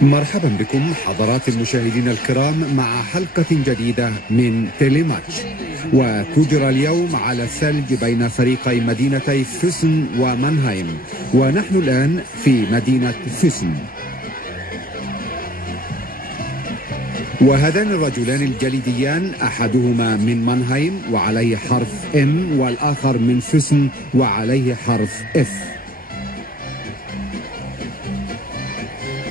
مرحبا بكم حضرات المشاهدين الكرام مع حلقة جديدة من تيليماتش. وكجر اليوم على الثلج بين فريقي مدينتي فوسن ومانهايم، ونحن الآن في مدينة فوسن. وهذان الرجلان الجليديان أحدهما من مانهايم وعليه حرف M، والآخر من فوسن وعليه حرف F.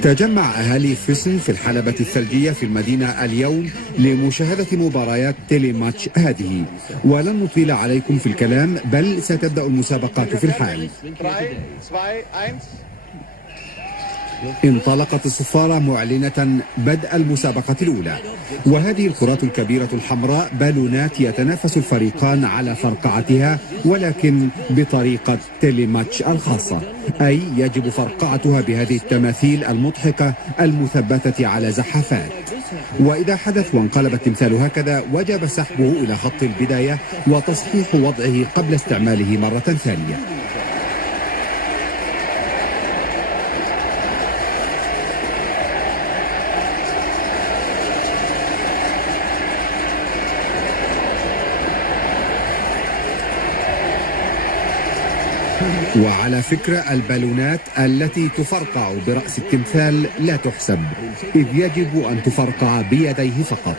تجمع أهالي فوسن في الحلبة الثلجية في المدينة اليوم لمشاهدة مباريات تيليماتش هذه، ولن نطيل عليكم في الكلام، بل ستبدأ المسابقات في الحال. انطلقت الصفارة معلنة بدء المسابقة الأولى، وهذه الكرات الكبيرة الحمراء بالونات يتنافس الفريقان على فرقعتها، ولكن بطريقة تيليماتش الخاصة، أي يجب فرقعتها بهذه التماثيل المضحكة المثبتة على زحافات. وإذا حدث وانقلب التمثال هكذا وجب سحبه إلى خط البداية وتصحيح وضعه قبل استعماله مرة ثانية. وعلى فكرة، البالونات التي تفرقع برأس التمثال لا تحسب، إذ يجب أن تفرقع بيديه فقط.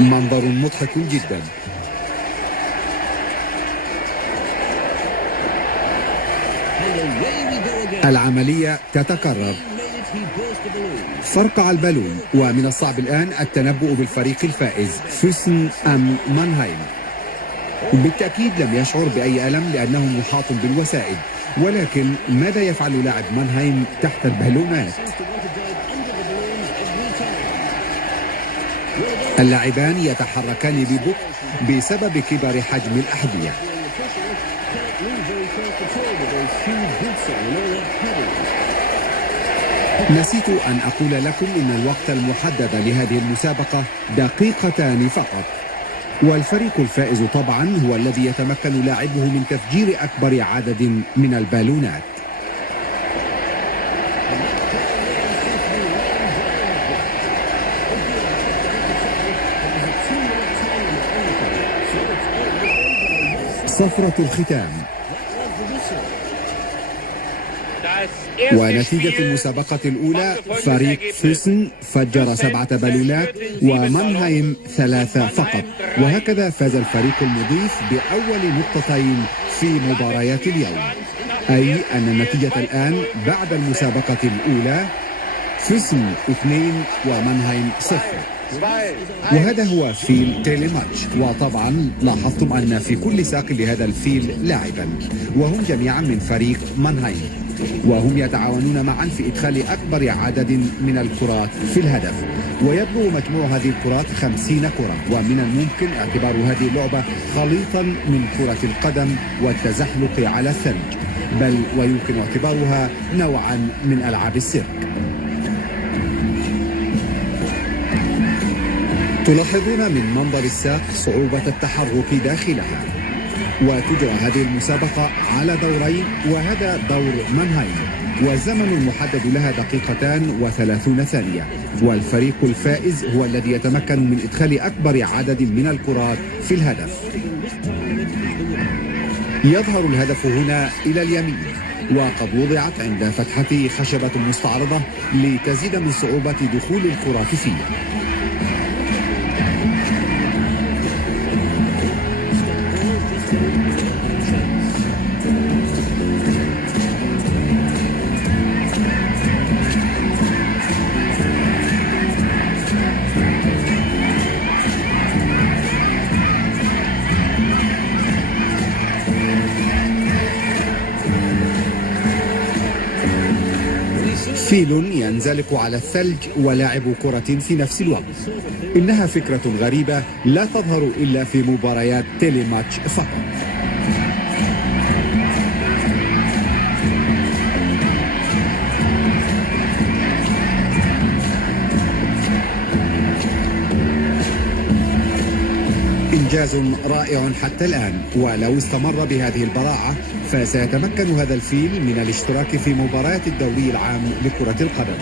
منظر مضحك جدا. العملية تتكرر، فرقع البالون، ومن الصعب الآن التنبؤ بالفريق الفائز فوسن أم مانهايم. بالتأكيد لم يشعر بأي ألم لأنه محاط بالوسائد، ولكن ماذا يفعل لاعب مانهايم تحت البالونات؟ اللاعبان يتحركان ببطء بسبب كبر حجم الأحذية. نسيت أن أقول لكم إن الوقت المحدد لهذه المسابقة دقيقتان فقط، والفريق الفائز طبعا هو الذي يتمكن لاعبه من تفجير أكبر عدد من البالونات. صفرة الختام، ونتيجة المسابقة الأولى فريق فوسن فجر 7 بالونات ومانهايم 3 فقط، وهكذا فاز الفريق المضيف بأول نقطتين في مباريات اليوم، أي أن النتيجة الآن بعد المسابقة الأولى فوسن 2 ومانهايم 0. وهذا هو فيل تيليماتش، وطبعا لاحظتم أن في كل ساق لهذا الفيل لاعبا، وهم جميعا من فريق مانهايم، وهم يتعاونون معا في إدخال أكبر عدد من الكرات في الهدف، ويبلغ مجموع هذه الكرات 50 كرة. ومن الممكن اعتبار هذه اللعبة خليطا من كرة القدم والتزحلق على الثلج، بل ويمكن اعتبارها نوعا من ألعاب السيرك. تلاحظون من منظر الساق صعوبة التحرك داخلها. وتجرى هذه المسابقة على دورين، وهذا دور مانهايم، والزمن المحدد لها 2:30 ثانية، والفريق الفائز هو الذي يتمكن من إدخال أكبر عدد من الكرات في الهدف. يظهر الهدف هنا إلى اليمين، وقد وضعت عند فتحته خشبة مستعرضة لتزيد من صعوبة دخول الكرات فيه. فيل ينزلق على الثلج ولاعب كرة في نفس الوقت. إنها فكرة غريبة لا تظهر إلا في مباريات تيلي ماتش فقط. إنجاز رائع حتى الآن، ولو استمر بهذه البراعة فسيتمكن هذا الفيل من الاشتراك في مباريات الدوري العام لكرة القدم.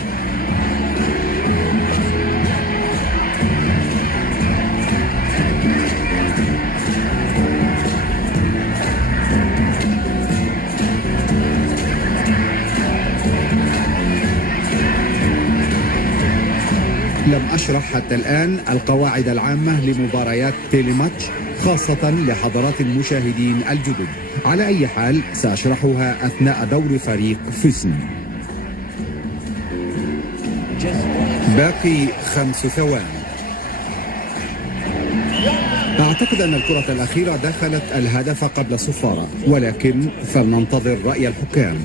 لم أشرح حتى الآن القواعد العامة لمباريات تيلي ماتش خاصة لحضرات المشاهدين الجدد. على أي حال سأشرحها أثناء دور فريق فيسن. باقي 5 ثواني. أعتقد أن الكرة الأخيرة دخلت الهدف قبل الصفارة، ولكن فلننتظر رأي الحكام.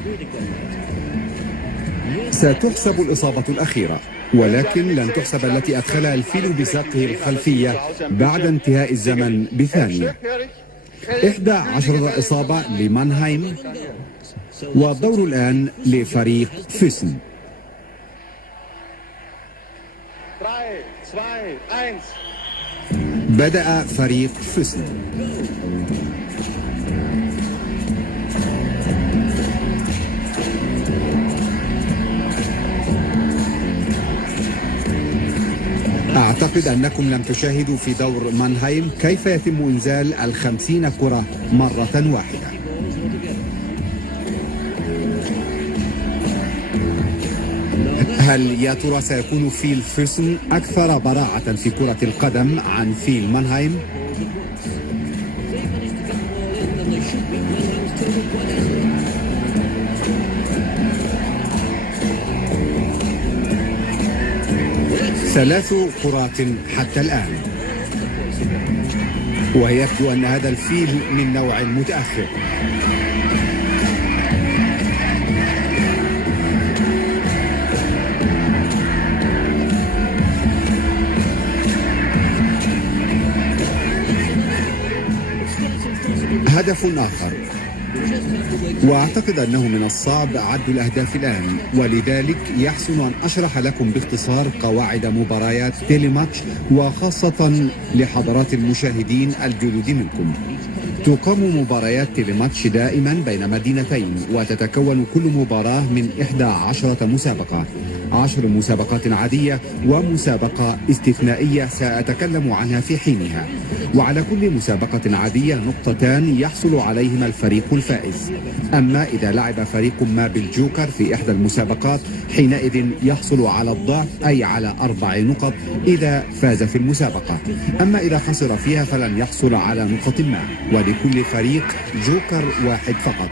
ستحسب الإصابة الأخيرة، ولكن لن تحسب التي أدخلها الفيل بساقه الخلفية بعد انتهاء الزمن بثانية. 11 إصابة لمانهايم، والدور الآن لفريق فيسن. 3 2 1. بدأ فريق فيسن. أعتقد أنكم لم تشاهدوا في دور مانهايم كيف يتم إنزال 50 كرة مرة واحدة. هل يا ترى سيكون فيل فيسن أكثر براعة في كرة القدم عن فيل مانهايم؟ ثلاث كرات حتى الآن، ويبدو أن هذا الفيل من نوع متأخر. هدف آخر، وأعتقد أنه من الصعب عد الأهداف الآن، ولذلك يحسن أن أشرح لكم باختصار قواعد مباريات تيلي ماتش، وخاصة لحضرات المشاهدين الجدد منكم. تقام مباريات تيلي ماتش دائما بين مدينتين، وتتكون كل مباراة من 11 مسابقة، 10 مسابقات عادية ومسابقة استثنائية سأتكلم عنها في حينها. وعلى كل مسابقة عادية نقطتان يحصل عليهما الفريق الفائز. أما إذا لعب فريق ما بالجوكر في إحدى المسابقات حينئذ يحصل على الضعف، أي على 4 نقط إذا فاز في المسابقة. أما إذا خسر فيها فلن يحصل على نقط ما، ولكل فريق جوكر واحد فقط.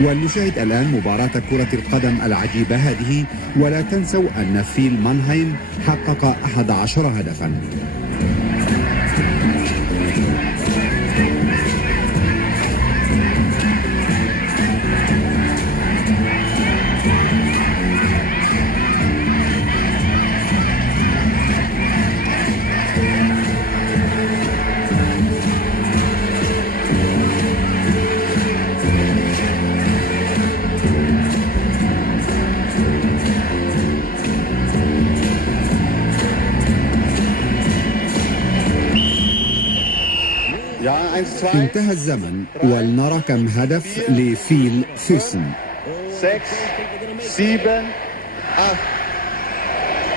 ولنشاهد الآن مباراة كرة القدم العجيبة هذه، ولا تنسوا أن فيل مانهايم حقق 11 هدفا. انتهى الزمن، ولنرى كم هدف لفيل فيسن. 6 7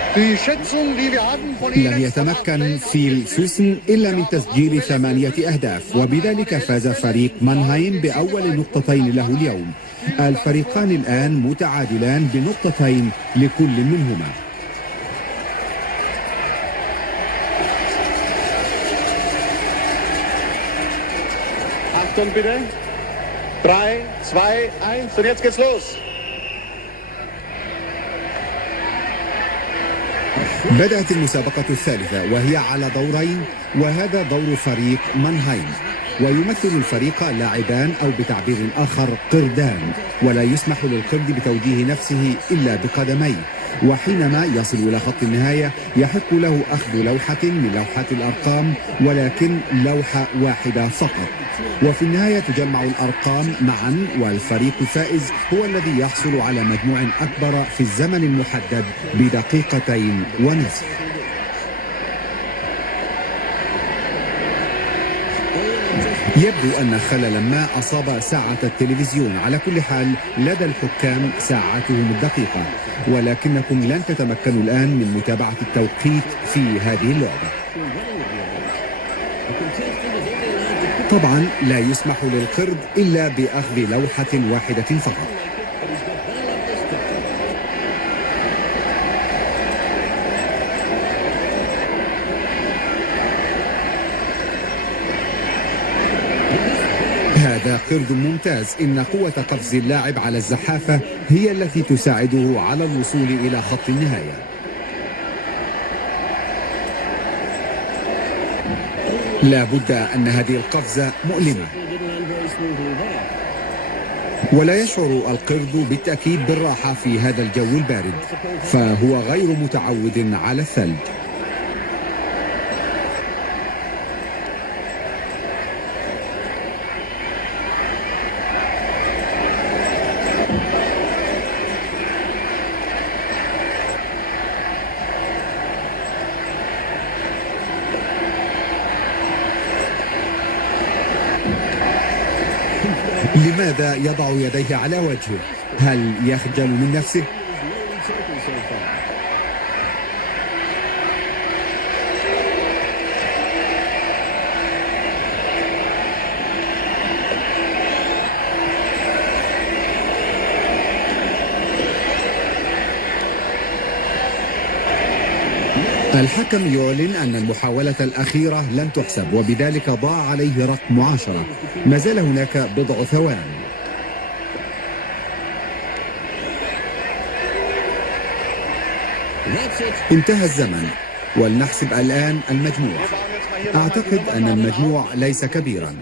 8. لم يتمكن فيل فيسن إلا من تسجيل 8 أهداف، وبذلك فاز فريق مانهايم بأول نقطتين له اليوم. الفريقان الآن متعادلان بنقطتين لكل منهما. Achtung bitte. 3 2 1 und jetzt geht's los. بدأت المسابقة الثالثة وهي على دورين، وهذا دور فريق مانهايم. ويمثل الفريق لاعبان أو بتعبير آخر قردان، ولا يسمح للقرد بتوجيه نفسه إلا بقدميه، وحينما يصل إلى خط النهاية يحق له أخذ لوحة من لوحات الأرقام، ولكن لوحة واحدة فقط. وفي النهاية تجمع الأرقام معا، والفريق الفائز هو الذي يحصل على مجموع أكبر في الزمن المحدد بدقيقتين ونصف. يبدو أن خللا ما أصاب ساعة التلفزيون. على كل حال لدى الحكام ساعاتهم الدقيقة، ولكنكم لن تتمكنوا الآن من متابعة التوقيت في هذه اللعبة. طبعا لا يسمح للقرد إلا بأخذ لوحة واحدة فقط. هذا قرد ممتاز. إن قوة قفز اللاعب على الزحافة هي التي تساعده على الوصول إلى خط النهاية. لا بد أن هذه القفزة مؤلمة، ولا يشعر القرد بالتأكيد بالراحة في هذا الجو البارد، فهو غير متعود على الثلج. لماذا يضع يديه على وجهه؟ هل يخجل من نفسه؟ الحكم يعلن أن المحاولة الأخيرة لن تحسب، وبذلك ضاع عليه رقم 10. ما زال هناك بضع ثواني. انتهى الزمن، ولنحسب الآن المجموع. أعتقد أن المجموع ليس كبيرا.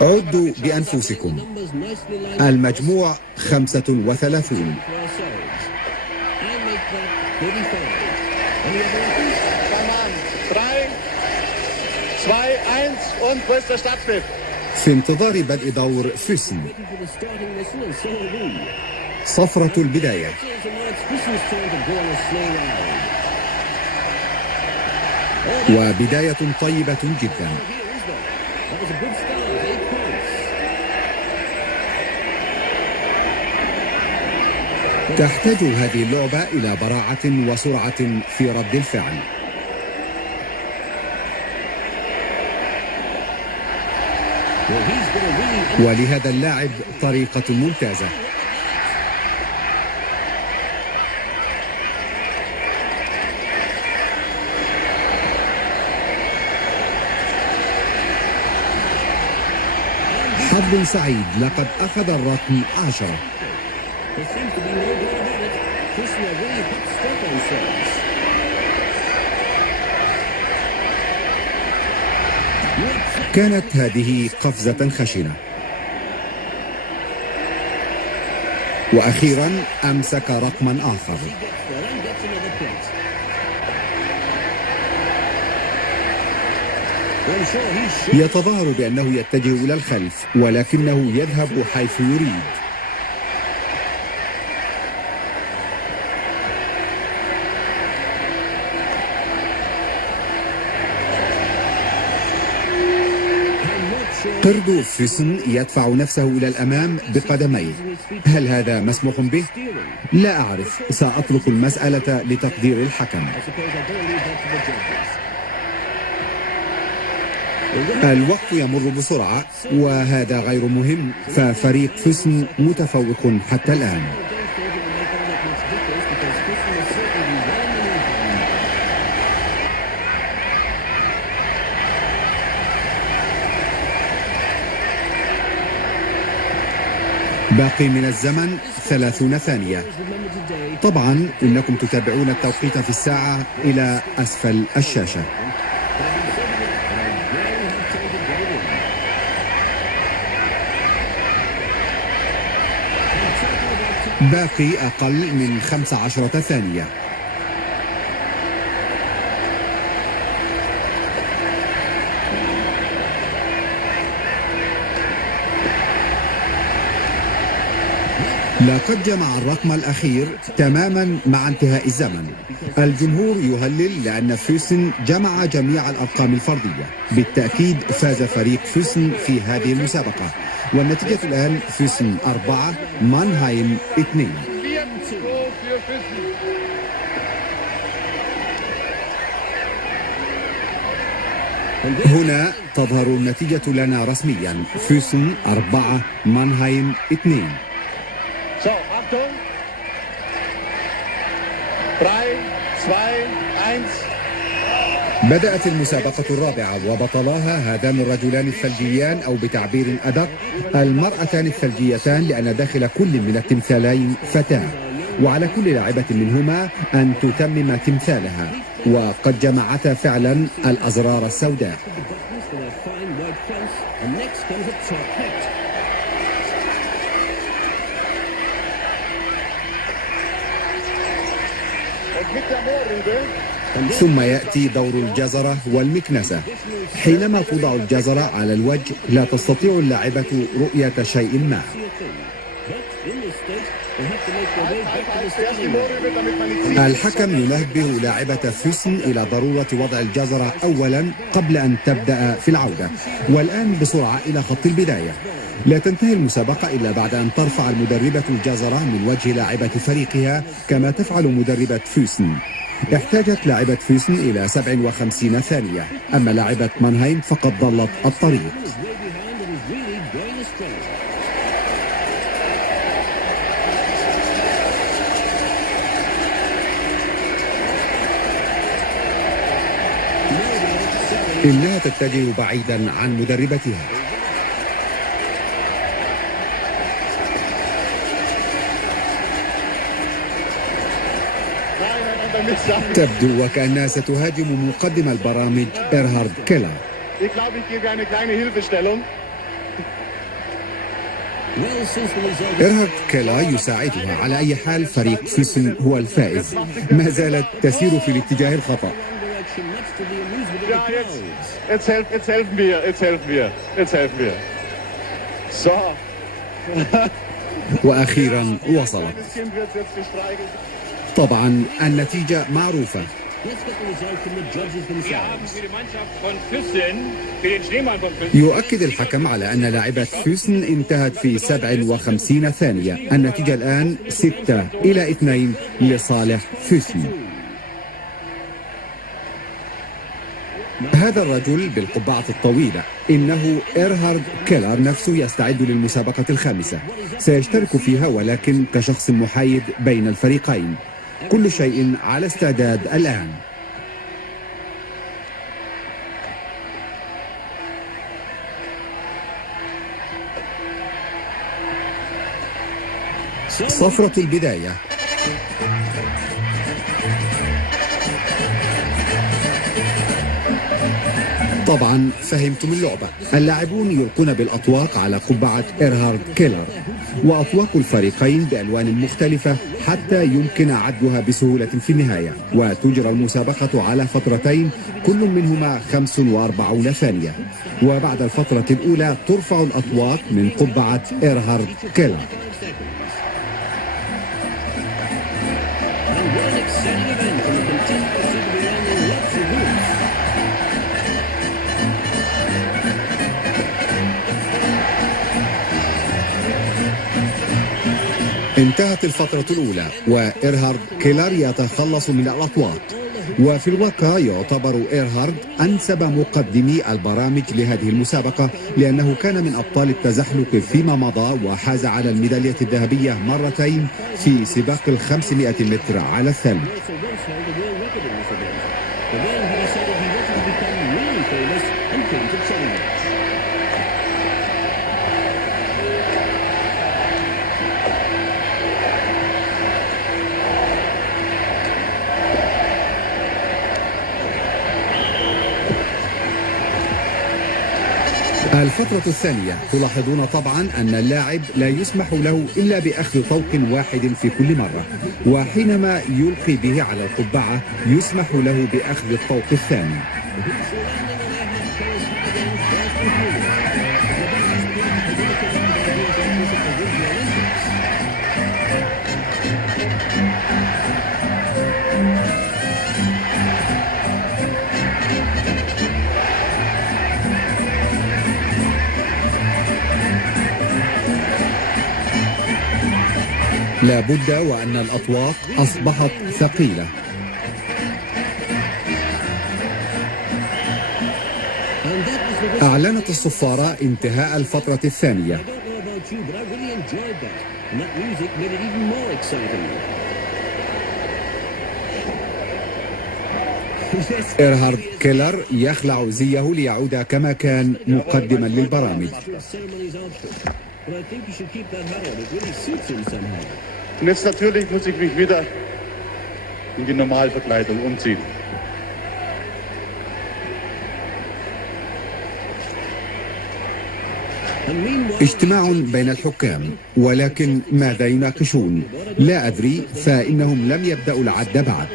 عدوا بأنفسكم. المجموع 35. في انتظار بدء دور فيسن. صفرة البداية. وبداية طيبة جدا. تحتاج هذه اللعبة إلى براعة وسرعة في رد الفعل. ولهذا اللاعب طريقة ممتازة. حظ سعيد، لقد أخذ الرقم 10. كانت هذه قفزة خشنة، وأخيرا أمسك رقما آخر. يتظاهر بأنه يتجه إلى الخلف، ولكنه يذهب حيث يريد. قرد فيسن يدفع نفسه إلى الأمام بقدميه. هل هذا مسموح به؟ لا أعرف، سأترك المسألة لتقدير الحكم. الوقت يمر بسرعة، وهذا غير مهم، ففريق فيسن متفوق حتى الآن. باقي من الزمن 30 ثانية. طبعا إنكم تتابعون التوقيت في الساعة إلى أسفل الشاشة. باقي أقل من 15 ثانية. لقد جمع الرقم الأخير تماما مع انتهاء الزمن. الجمهور يهلل لأن فوسن جمع جميع الأرقام الفردية. بالتأكيد فاز فريق فوسن في هذه المسابقة، والنتيجة الآن فوسن 4 مانهايم 2. هنا تظهر النتيجة لنا رسميا: فوسن 4 مانهايم 2. So, Achtung. 3, 2, 1. بدأت المسابقة الرابعة وبطلاها هذان الرجلان الثلجيان، أو بتعبير أدق المرأتان الثلجيتان، لأن داخل كل من التمثالين فتاة، وعلى كل لاعبة منهما أن تتمم تمثالها، وقد جمعتا فعلا الأزرار السوداء. ثم يأتي دور الجزرة والمكنسة. حينما توضع الجزرة على الوجه لا تستطيع اللاعبة رؤية شيء ما. الحكم ينبه لاعبة فوسن إلى ضرورة وضع الجزرة أولا قبل أن تبدأ في العودة. والآن بسرعة إلى خط البداية. لا تنتهي المسابقة إلا بعد أن ترفع المدربة الجزرة من وجه لاعبة فريقها، كما تفعل مدربة فوسن. احتاجت لاعبة فوسن إلى 57 ثانية، أما لاعبة مانهايم فقد ضلت الطريق. إنها تتجه بعيدا عن مدربتها. تبدو وكأنها ستهاجم مقدم البرامج إيرهارد كيلر. إيرهارد كيلر يساعدها. على أي حال فريق فوسن هو الفائز. ما زالت تسير في الاتجاه الخطأ. وأخيرا وصلت. طبعا النتيجة معروفة. يؤكد الحكم على أن لاعبة فوسن انتهت في 57 ثانية. النتيجة الآن 6-2 لصالح فوسن. هذا الرجل بالقبعة الطويلة إنه إيرهارد كيلر نفسه، يستعد للمسابقة الخامسة. سيشترك فيها ولكن كشخص محايد بين الفريقين. كل شيء على استعداد الآن. صفرة البداية. طبعا فهمتم اللعبة. اللاعبون يلقون بالأطواق على قبعة إيرهارد كيلر، وأطواق الفريقين بألوان مختلفة حتى يمكن عدها بسهولة في النهاية. وتجرى المسابقة على فترتين كل منهما 45 ثانية، وبعد الفترة الأولى ترفع الأطواق من قبعة إيرهارد كيلر. انتهت الفترة الأولى وإيرهارد كيلر يتخلص من الأطواق، وفي الواقع يعتبر إيرهارد أنسب مقدمي البرامج لهذه المسابقة، لأنه كان من أبطال التزحلق فيما مضى، وحاز على الميدالية الذهبية مرتين في سباق 500 متر على الثلج. الفترة الثانية تلاحظون طبعا أن اللاعب لا يسمح له إلا بأخذ طوق واحد في كل مرة، وحينما يلقي به على القبعة يسمح له بأخذ الطوق الثاني. لا بد وأن الأطواق أصبحت ثقيلة. أعلنت الصفارة انتهاء الفترة الثانية. إرهارد كيلر يخلع زيه ليعود كما كان مقدما للبرامج. Und jetzt natürlich muss ich mich wieder in die Normalverkleidung umziehen. اجتماع بين الحكام، ولكن ماذا يناقشون؟ لا أدري، فإنهم لم يبدأوا العد بعد.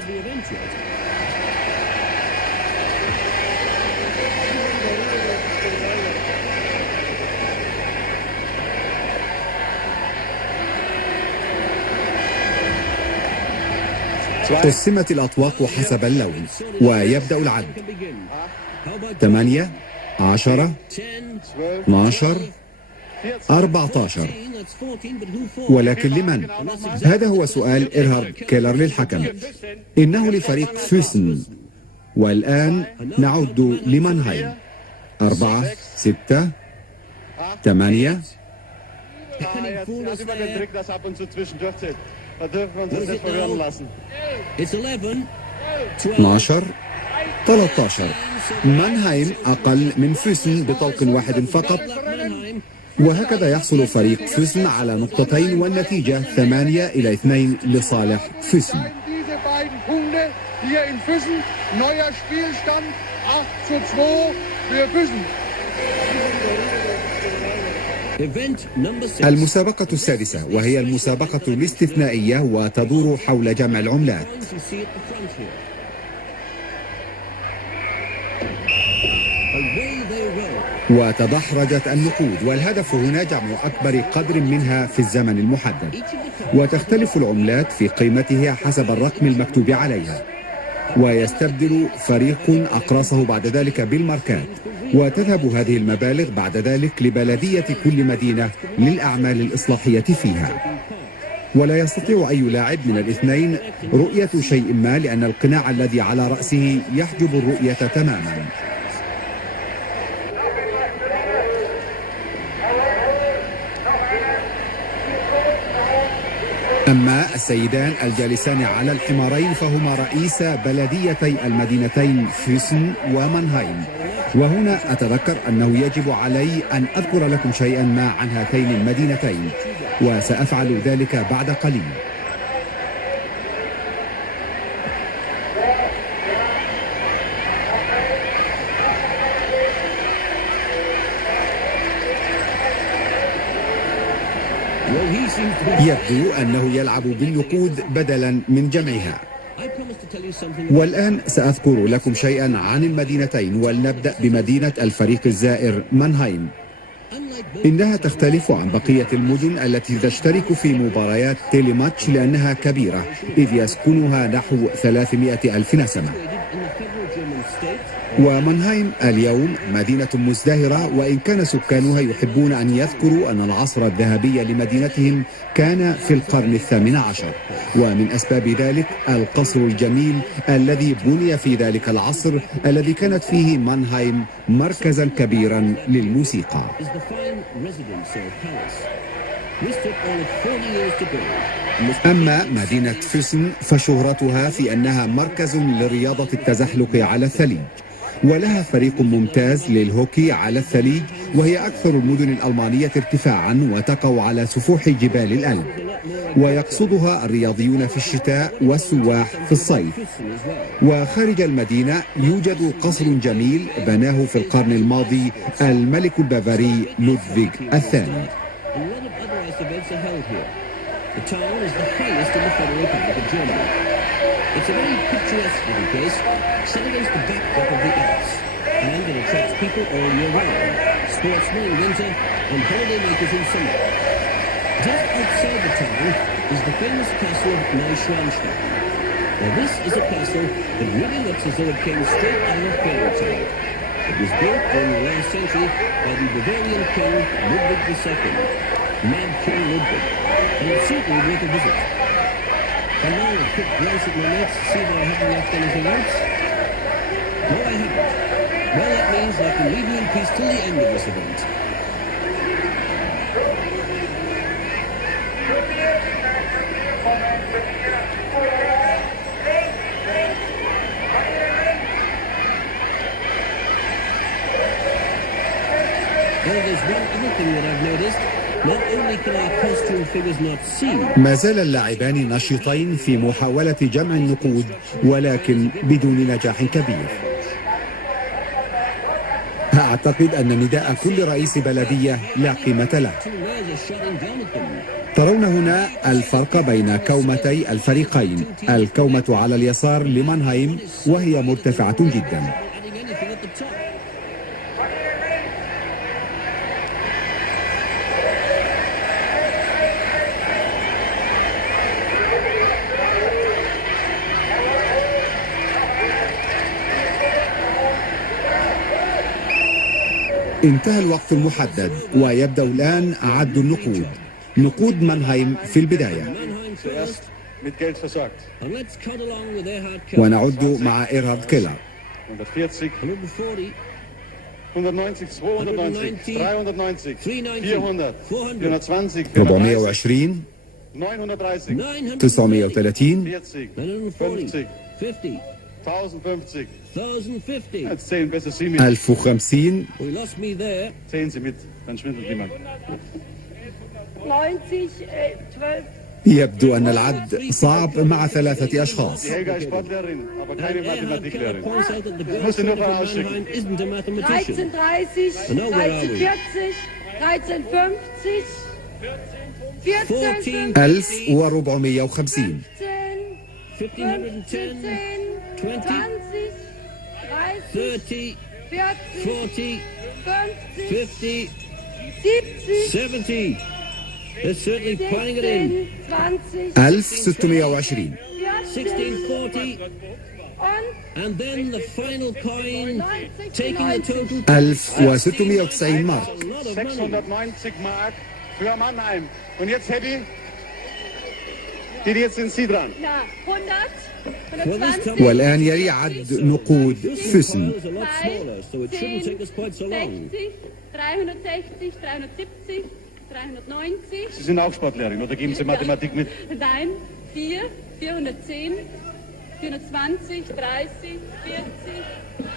قسمت الأطواق حسب اللون ويبدأ العد. 8 10 12 14. ولكن لمن؟ هذا هو سؤال إرهارد كيلر للحكم. إنه لفريق فوسن. والآن نعد لمانهايم. 4 6 8. Da dürfen wir uns das nicht verwirren lassen. 12 13. مانهايم أقل من فوسن بطوق واحد فقط، وهكذا يحصل فريق فوسن على نقطتين والنتيجة 8-2 لصالح فوسن. المسابقة السادسة، وهي المسابقة الاستثنائية وتدور حول جمع العملات. وتدحرجت النقود، والهدف هنا جمع أكبر قدر منها في الزمن المحدد، وتختلف العملات في قيمتها حسب الرقم المكتوب عليها، ويستبدل فريق أقراصه بعد ذلك بالماركات، وتذهب هذه المبالغ بعد ذلك لبلدية كل مدينة للأعمال الإصلاحية فيها. ولا يستطيع أي لاعب من الاثنين رؤية شيء ما، لأن القناع الذي على رأسه يحجب الرؤية تماما. أما السيدان الجالسان على الحمارين فهما رئيسا بلديتي المدينتين فوسن ومانهايم. وهنا أتذكر أنه يجب علي أن أذكر لكم شيئا ما عن هاتين المدينتين، وسأفعل ذلك بعد قليل. يبدو أنه يلعب بالنقود بدلا من جمعها. والآن سأذكر لكم شيئا عن المدينتين، ولنبدأ بمدينة الفريق الزائر مانهايم. إنها تختلف عن بقية المدن التي تشترك في مباريات تيليماتش لأنها كبيرة، إذ يسكنها نحو 300,000 نسمة. ومانهايم اليوم مدينة مزدهرة، وإن كان سكانها يحبون أن يذكروا أن العصر الذهبي لمدينتهم كان في القرن 18، ومن أسباب ذلك القصر الجميل الذي بني في ذلك العصر، الذي كانت فيه مانهايم مركزا كبيرا للموسيقى. أما مدينة فوسن فشهرتها في أنها مركز لرياضة التزحلق على الثليج، ولها فريق ممتاز للهوكي على الثليج، وهي أكثر المدن الألمانية ارتفاعا وتقع على سفوح جبال الألب. ويقصدها الرياضيون في الشتاء والسواح في الصيف. وخارج المدينة يوجد قصر جميل بناه في القرن الماضي الملك البافاري لودفيغ الثاني. It's a very picturesque little place, set against the backdrop of the Alps, and it attracts people all year round, sportsmen in winter and holidaymakers in summer. Just outside the town is the famous castle of Neuschwanstein. Now this is a castle that really looks as though it came straight out of fairy tale. It was built during the last century by the Bavarian king Ludwig II, Mad King Ludwig, and it's certainly worth a visit. And now a quick glance at my notes to see that I haven't left anything else. No, I haven't. Well, that means I can leave you in peace till the end of this event. Well, there's one other thing that I've noticed. Not only can our costume figures not see. ما زال اللاعبان نشيطين في محاولة جمع النقود ولكن بدون نجاح كبير. أعتقد أن نداء كل رئيس بلدية لا قيمة له. ترون هنا الفرق بين كومتي الفريقين. الكومة على اليسار لمانهايم وهي مرتفعة جدا. انتهى الوقت المحدد ويبدأ الآن عد النقود. نقود مانهايم في البداية. ونعد مع إيرهارد كيلر. 420 930 1050. يبدو أن العد صعب مع 3 أشخاص. 1450. 30, 40, 50, 70. They're certainly piling it in. 1620. 1640. And then the final coin, taking the total. 1690 مارك. 690 Mark für Mannheim. Und jetzt Hedy. Jetzt sind Sie dran. والآن يلي عد نقود فيسن. 360, 370, 390. Sie sind auch Sportlehrerin oder geben Sie Mathematik mit? Nein, 4, 410, 420, 30, 40,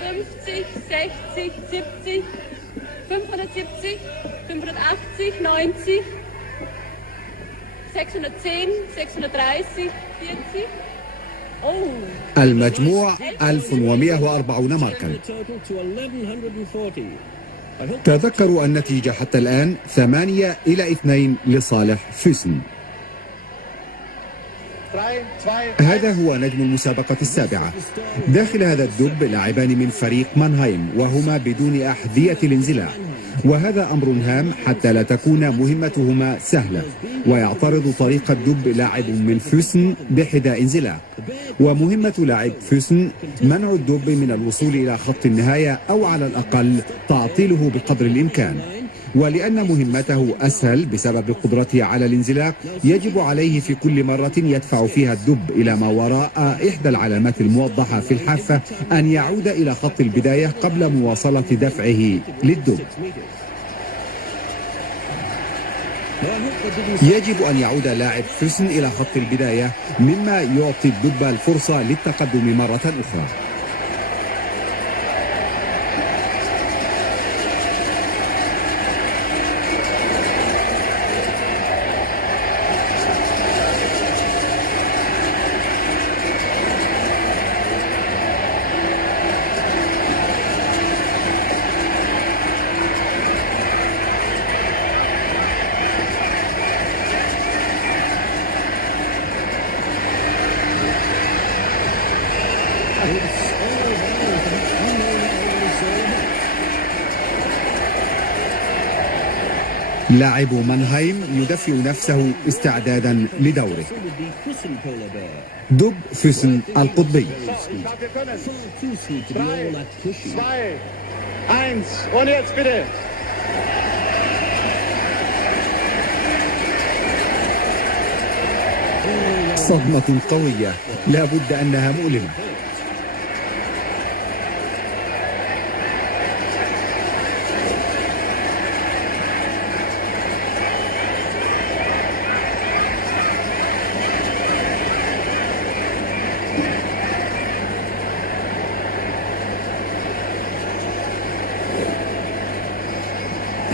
50, 60, 70, 570, 580, 90, 610, 630, 40. المجموع 1140 ماركا. تذكروا النتيجة حتى الآن 8-2 لصالح فيسن. هذا هو نجم المسابقة السابعة. داخل هذا الدب لاعبان من فريق مانهايم وهما بدون أحذية الانزلاق، وهذا أمر هام حتى لا تكون مهمتهما سهلة. ويعترض طريق الدب لاعب من فيسن بحذاء انزلاق، ومهمة لاعب فيسن منع الدب من الوصول إلى خط النهاية أو على الأقل تعطيله بقدر الإمكان. ولأن مهمته أسهل بسبب قدرته على الانزلاق، يجب عليه في كل مرة يدفع فيها الدب إلى ما وراء إحدى العلامات الموضحة في الحافة أن يعود إلى خط البداية قبل مواصلة دفعه للدب. يجب أن يعود لاعب فيسن إلى خط البداية، مما يعطي الدب الفرصة للتقدم مرة أخرى. لاعب مانهايم يدفئ نفسه استعدادا لدوره. So would be Füssen Polar Bear. دب فوسن القطبي. Far too sweet to be all that pushy. 2, 1 und jetzt bitte. صدمة قوية لا بد أنها مؤلمة.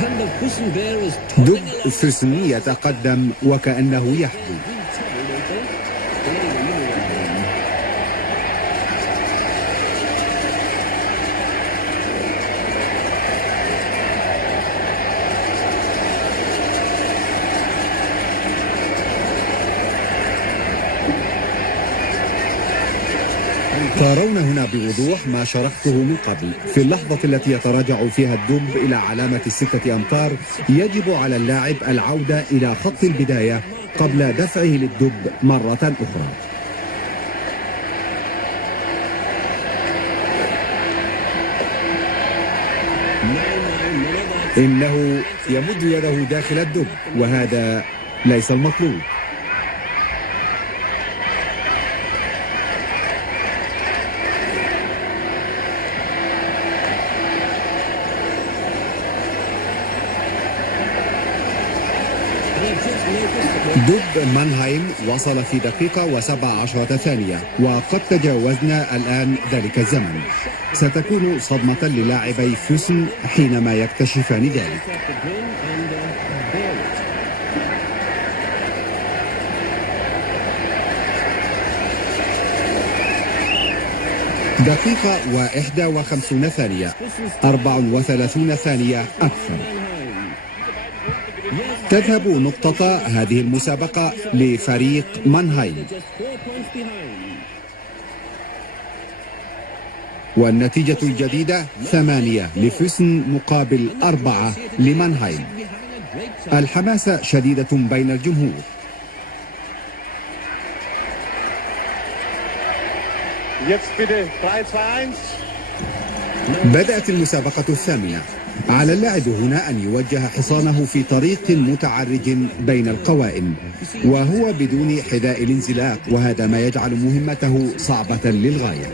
And the Füssen Bear is دب فوسن يتقدم وكأنه يحبو. ترون هنا بوضوح ما شرحته من قبل. في اللحظة التي يتراجع فيها الدب إلى علامة 6 أمتار يجب على اللاعب العودة إلى خط البداية قبل دفعه للدب مرة أخرى. إنه يمد يده داخل الدب وهذا ليس المطلوب. دب مانهايم وصل في دقيقة و17 ثانية وقد تجاوزنا الآن ذلك الزمن. ستكون صدمة للاعبي فوسن حينما يكتشفان ذلك. دقيقة و51 ثانية، 34 ثانية أكثر. تذهب نقطة هذه المسابقة لفريق مانهايم، والنتيجة الجديدة 8 لفوسن مقابل 4 لمانهايم. الحماسة شديدة بين الجمهور. Jetzt bitte 3, 2, 1. بدأت المسابقة الثامنة. على اللاعب هنا أن يوجه حصانه في طريق متعرج بين القوائم وهو بدون حذاء الانزلاق، وهذا ما يجعل مهمته صعبة للغاية.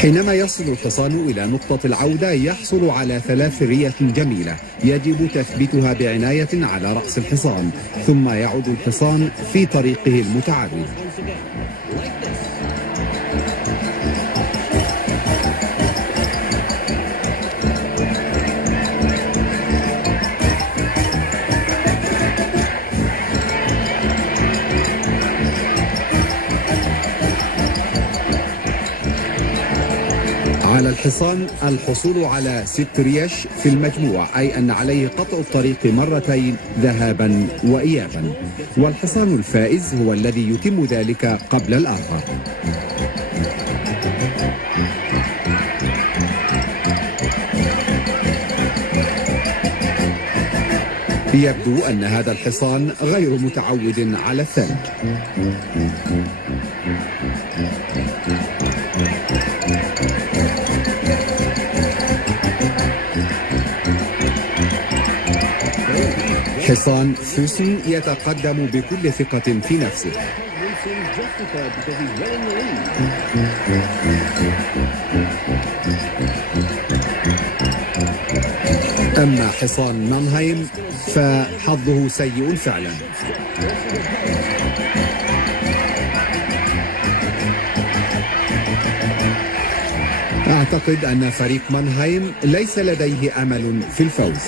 حينما يصل الحصان إلى نقطة العودة يحصل على 3 رية جميلة يجب تثبيتها بعناية على رأس الحصان، ثم يعود الحصان في طريقه المتعرج. على الحصان الحصول على 6 ريش في المجموع، أي أن عليه قطع الطريق مرتين ذهابا وإيابا، والحصان الفائز هو الذي يتم ذلك قبل الآخر. يبدو أن هذا الحصان غير متعود على الثلج. حصان فوسن يتقدم بكل ثقة في نفسه. أما حصان مانهايم فحظه سيء فعلا. أعتقد أن فريق مانهايم ليس لديه أمل في الفوز.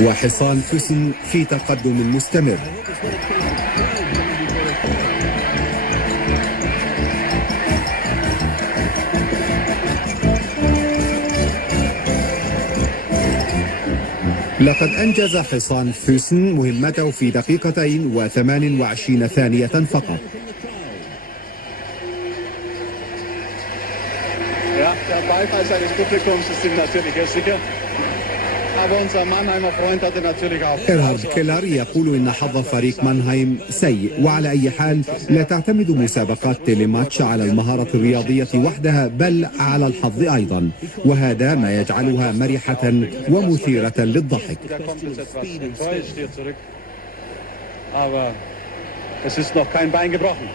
وحصان فوسن في تقدم مستمر. لقد أنجز حصان فوسن مهمته في 2:28 ثانية فقط. Ja, der Beifall seines Publikums ist ihm natürlich sicher. Aber unser Mannheimer Freund hatte natürlich auch. إرهارد كيلر يقول إن حظ فريق مانهايم سيء، وعلى أي حال لا تعتمد مسابقات تيليماتش على المهارة الرياضية وحدها بل على الحظ أيضا، وهذا ما يجعلها مرحة ومثيرة للضحك. Aber es ist noch kein Bein gebrochen.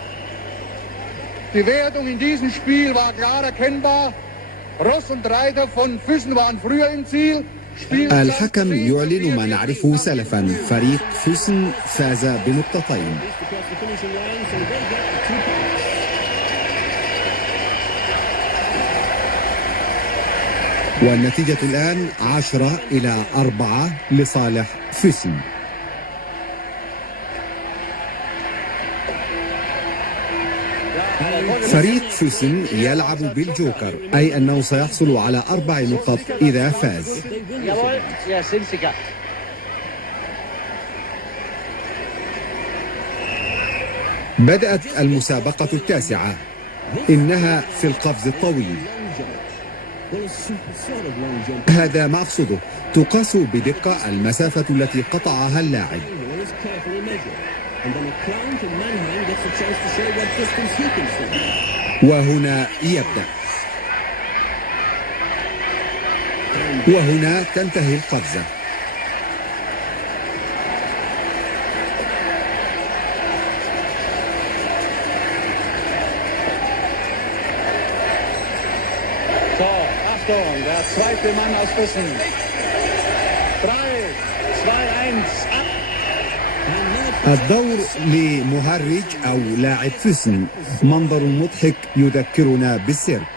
Die Wertung in diesem Spiel war klar erkennbar. Ross und Reiter von Füssen waren früher im Ziel. الحكم يعلن ما نعرفه سلفا، فريق فوسن فاز بنقطتين. والنتيجة الآن 10-4 لصالح فوسن. فريق فوسن يلعب بالجوكر، أي أنه سيحصل على 4 نقاط إذا فاز. بدأت المسابقة التاسعة، إنها في القفز الطويل. هذا ما أقصده، تقاس بدقة المسافة التي قطعها اللاعب. وهنا يبدأ، وهنا تنتهي القفزة. So, Achtung, der zweite Mann aus Füssen. 3, 2, 1, ab. الدور لمهرج أو لاعب فوسن، منظر مضحك يذكرنا بالسيرك.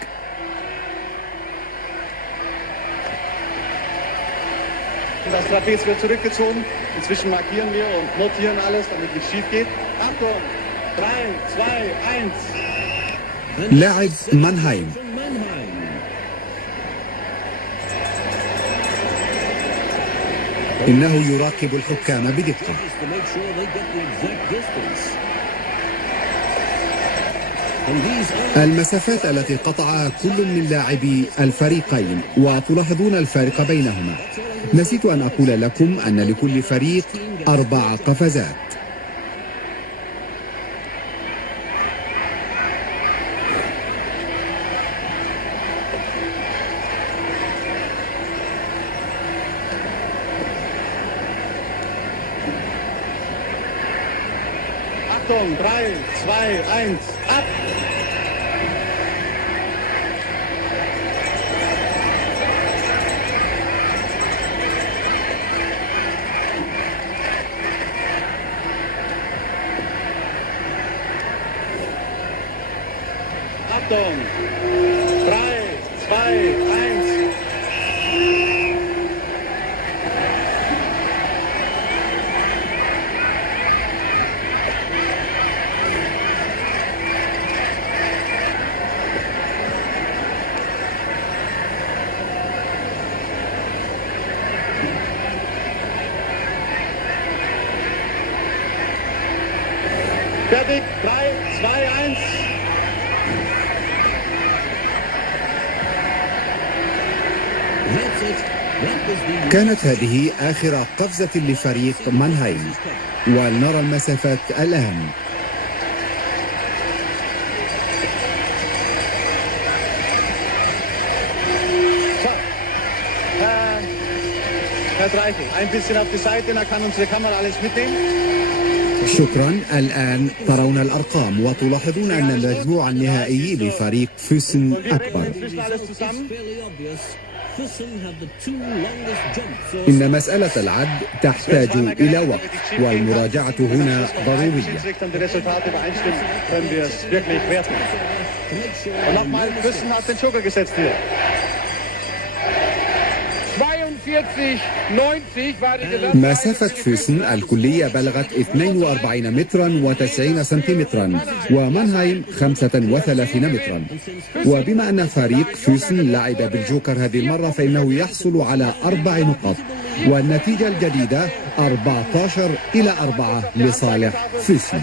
Das Trapez wird zurückgezogen. Inzwischen markieren wir und notieren alles, damit nichts schief geht. Achtung, 3, 2, 1. لاعب مانهايم. إنه يراقب الحكام بدقة. المسافات التي قطعها كل من لاعبي الفريقين، وتلاحظون الفارق بينهما. نسيت أن أقول لكم أن لكل فريق 4 قفزات. Achtung, 3, 2, 1, ab! Achtung, 3, 2, 1. Fertig, 3, 2, 1. كانت هذه آخر قفزة لفريق مانهايم، ولنرى المسافات الآن. Herr Dreichel, ein bisschen auf die Seite, da kann unsere Kamera alles mitnehmen. شكرا. الآن ترون الأرقام وتلاحظون أن المجموع النهائي لفريق فوسن أكبر. إن مسألة العد تحتاج إلى وقت، والمراجعة هنا ضرورية. مسافة فوسن الكلية بلغت 42 مترا و90 سنتيمترا ومانهايم 35 مترا. وبما أن فريق فوسن لعب بالجوكر هذه المرة فإنه يحصل على 4 نقاط، والنتيجة الجديدة 14-4 لصالح فوسن.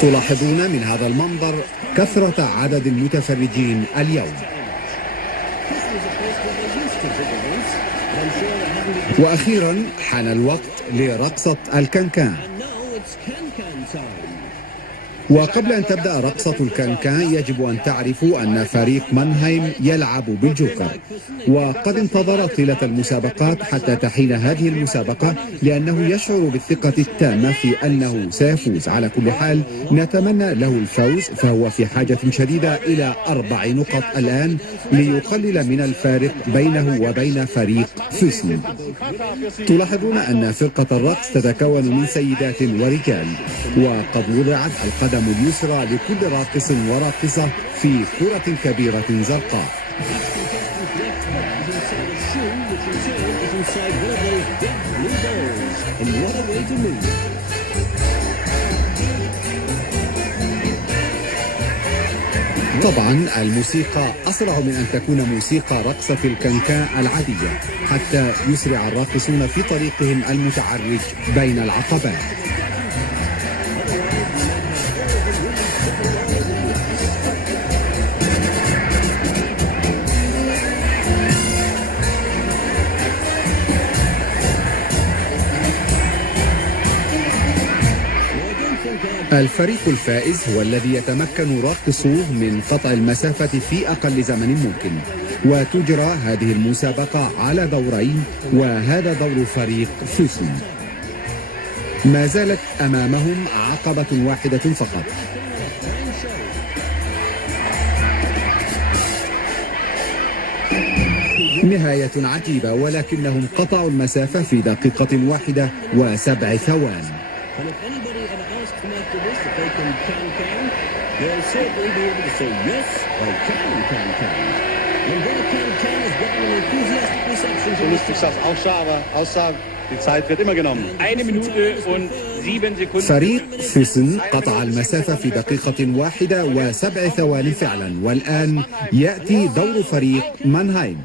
تلاحظون من هذا المنظر كثرة عدد المتفرجين اليوم. وأخيرا حان الوقت لرقصة الكانكان. وقبل أن تبدأ رقصة الكانكان يجب أن تعرفوا أن فريق مانهايم يلعب بالجوكر، وقد انتظر طيلة المسابقات حتى تحين هذه المسابقة لأنه يشعر بالثقة التامة في أنه سيفوز. على كل حال نتمنى له الفوز، فهو في حاجة شديدة إلى 4 نقط الآن ليقلل من الفارق بينه وبين فريق فوسن. تلاحظون أن فرقة الرقص تتكون من سيدات ورجال، وقد وضعت القدم اليسرى لكل راقص وراقصة في كرة كبيرة زرقاء. طبعا الموسيقى أسرع من أن تكون موسيقى رقصة الكانكان العادية، حتى يسرع الراقصون في طريقهم المتعرج بين العقبات. الفريق الفائز هو الذي يتمكن راقصوه من قطع المسافة في أقل زمن ممكن، وتجرى هذه المسابقة على دورين، وهذا دور فريق فوسن. ما زالت أمامهم عقبة واحدة فقط. نهاية عجيبة، ولكنهم قطعوا المسافة في دقيقة واحدة و7 ثوان. So lustig das aussah, aber aussah, die Zeit wird immer genommen. 1 Minute und 7 Sekunden. فريق فوسن قطع المسافة في دقيقة واحدة و7 ثوان فعلا، والآن يأتي دور فريق مانهايم.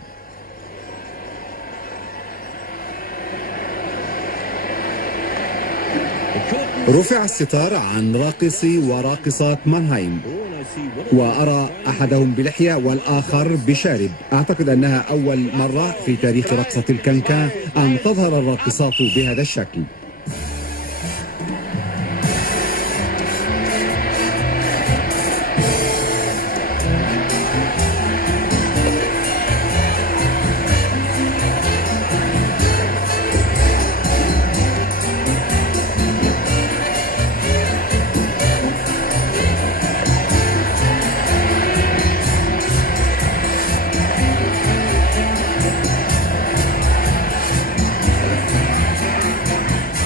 رفع الستار عن راقصي وراقصات مانهايم، وأرى أحدهم بلحية والآخر بشارب. أعتقد أنها أول مرة في تاريخ رقصة الكانكان أن تظهر الراقصات بهذا الشكل.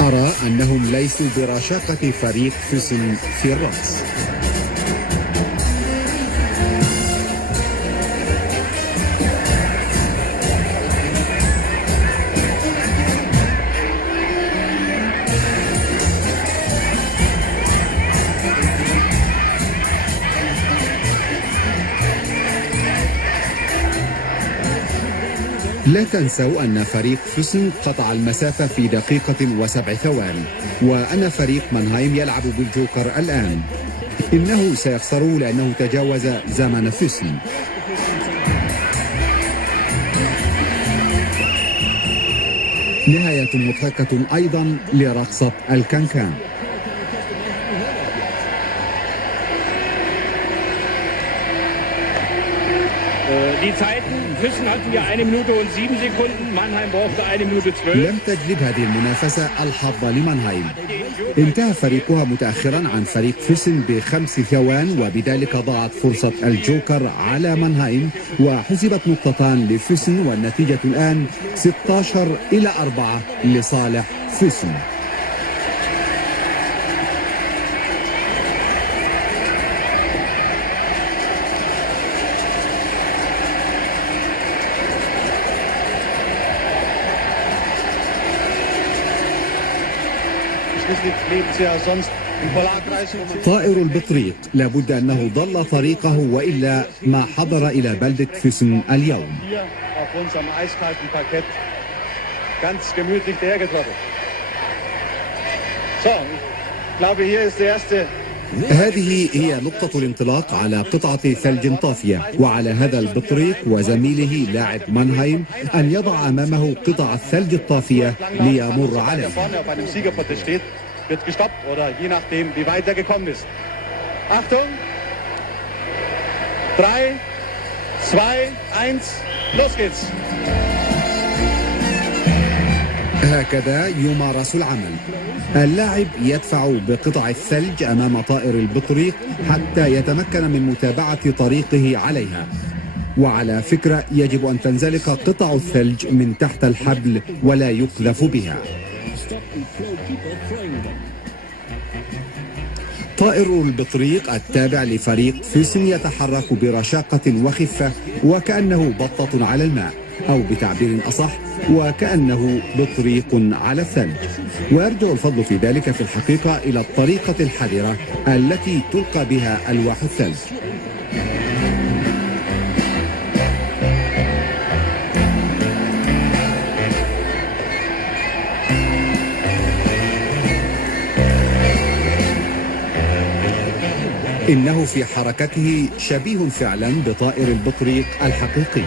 أرى أنهم ليسوا برشاقة فريق فوسن في الرقص. لا تنسوا أن فريق فوسن قطع المسافة في دقيقة و7 ثوان، وأن فريق مانهايم يلعب بالجوكر الآن. إنه سيخسر لأنه تجاوز زمن فوسن. نهاية مضحكة أيضا لرقصة الكانكان. Die Zeiten, Füssen hatten ja 1 Minute und 7 Sekunden, Mannheim brauchte 1 Minute 12. لم تجلب هذه المنافسة الحظ لمانهايم. انتهى فريقها متأخرا عن فريق فوسن ب5 ثوان، وبذلك ضاعت فرصة الجوكر على مانهايم، وحسبت نقطتان لفوسن، والنتيجة الآن 16-4 لصالح فوسن. Schließlich leben sie ja sonst im Polarkreis rum. طائر البطريق لابد أنه ضل طريقه وإلا ما حضر إلى بلدة فيسن اليوم. Hier auf unserem eiskalten Parkett ganz gemütlich dahergetrottelt. So, ich glaube, hier ist der erste. هذه هي نقطة الانطلاق على قطعة ثلج طافية، وعلى هذا البطريق وزميله لاعب مانهايم أن يضع أمامه قطع الثلج الطافية ليمر عليها. Vorne auf einem Siegerporträt steht, wird gestoppt oder je nachdem, wie weit er gekommen ist. Achtung! 3, 2, 1, los geht's! هكذا يمارس العمل. اللاعب يدفع بقطع الثلج أمام طائر البطريق حتى يتمكن من متابعة طريقه عليها. وعلى فكرة يجب أن تنزلق قطع الثلج من تحت الحبل ولا يقذف بها. طائر البطريق التابع لفريق فيسن يتحرك برشاقة وخفة وكأنه بطة على الماء، أو بتعبير أصح وكأنه بطريق على الثلج. ويرجع الفضل في ذلك في الحقيقة إلى الطريقة الحذرة التي تلقى بها ألواح الثلج. إنه في حركته شبيه فعلا بطائر البطريق الحقيقي.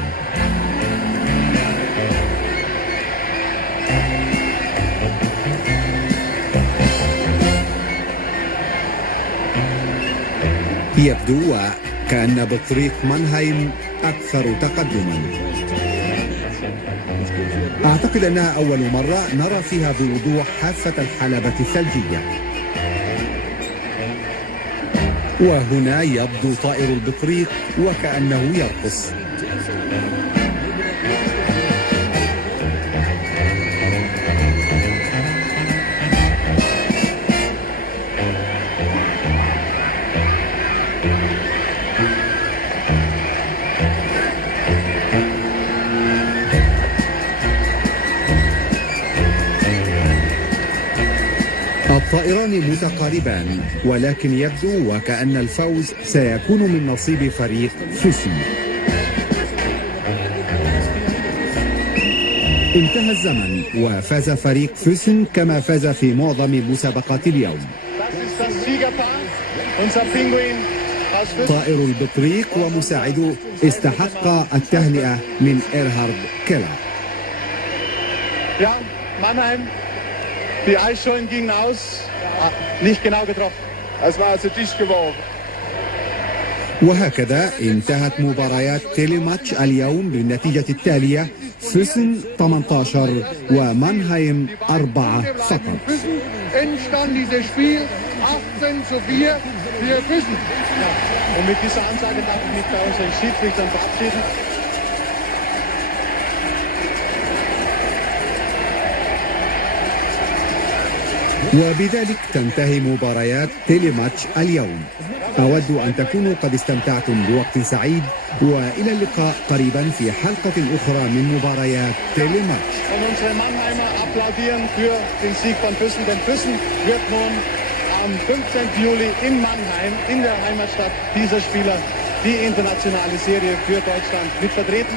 يبدو وكأن بطريق مانهايم أكثر تقدما. أعتقد أنها أول مرة نرى فيها بوضوح حافة الحلبة الثلجية. وهنا يبدو طائر البطريق وكأنه يرقص. الطائران متقاربان، ولكن يبدو وكأن الفوز سيكون من نصيب فريق فيسن. انتهى الزمن وفاز فريق فيسن كما فاز في معظم مسابقات اليوم. طائر البطريق ومساعده استحق التهنئة من إيرهارد كيلر. Die Eisschollen gingen aus, nicht genau getroffen. Es war also dicht geworfen. وهكذا انتهت مباريات تيليماتش اليوم بالنتيجة التالية: فيسن 18 ومانهايم 4 فقط. Entstand dieses Spiel 18:4 für Füssen. Und mit dieser Ansage darf ich mich bei unseren Schiedsrichtern verabschieden. وبذلك تنتهي مباريات تيليماتش اليوم. أود أن تكونوا قد استمتعتم بوقت سعيد، وإلى اللقاء قريبا في حلقة أخرى من مباريات تيليماتش. Und unsere Mannheimer applaudieren für den Sieg von Füssen, denn Füssen wird nun am 15. Juli in Mannheim, in der Heimatstadt dieser Spieler, die internationale Serie für Deutschland mit vertreten.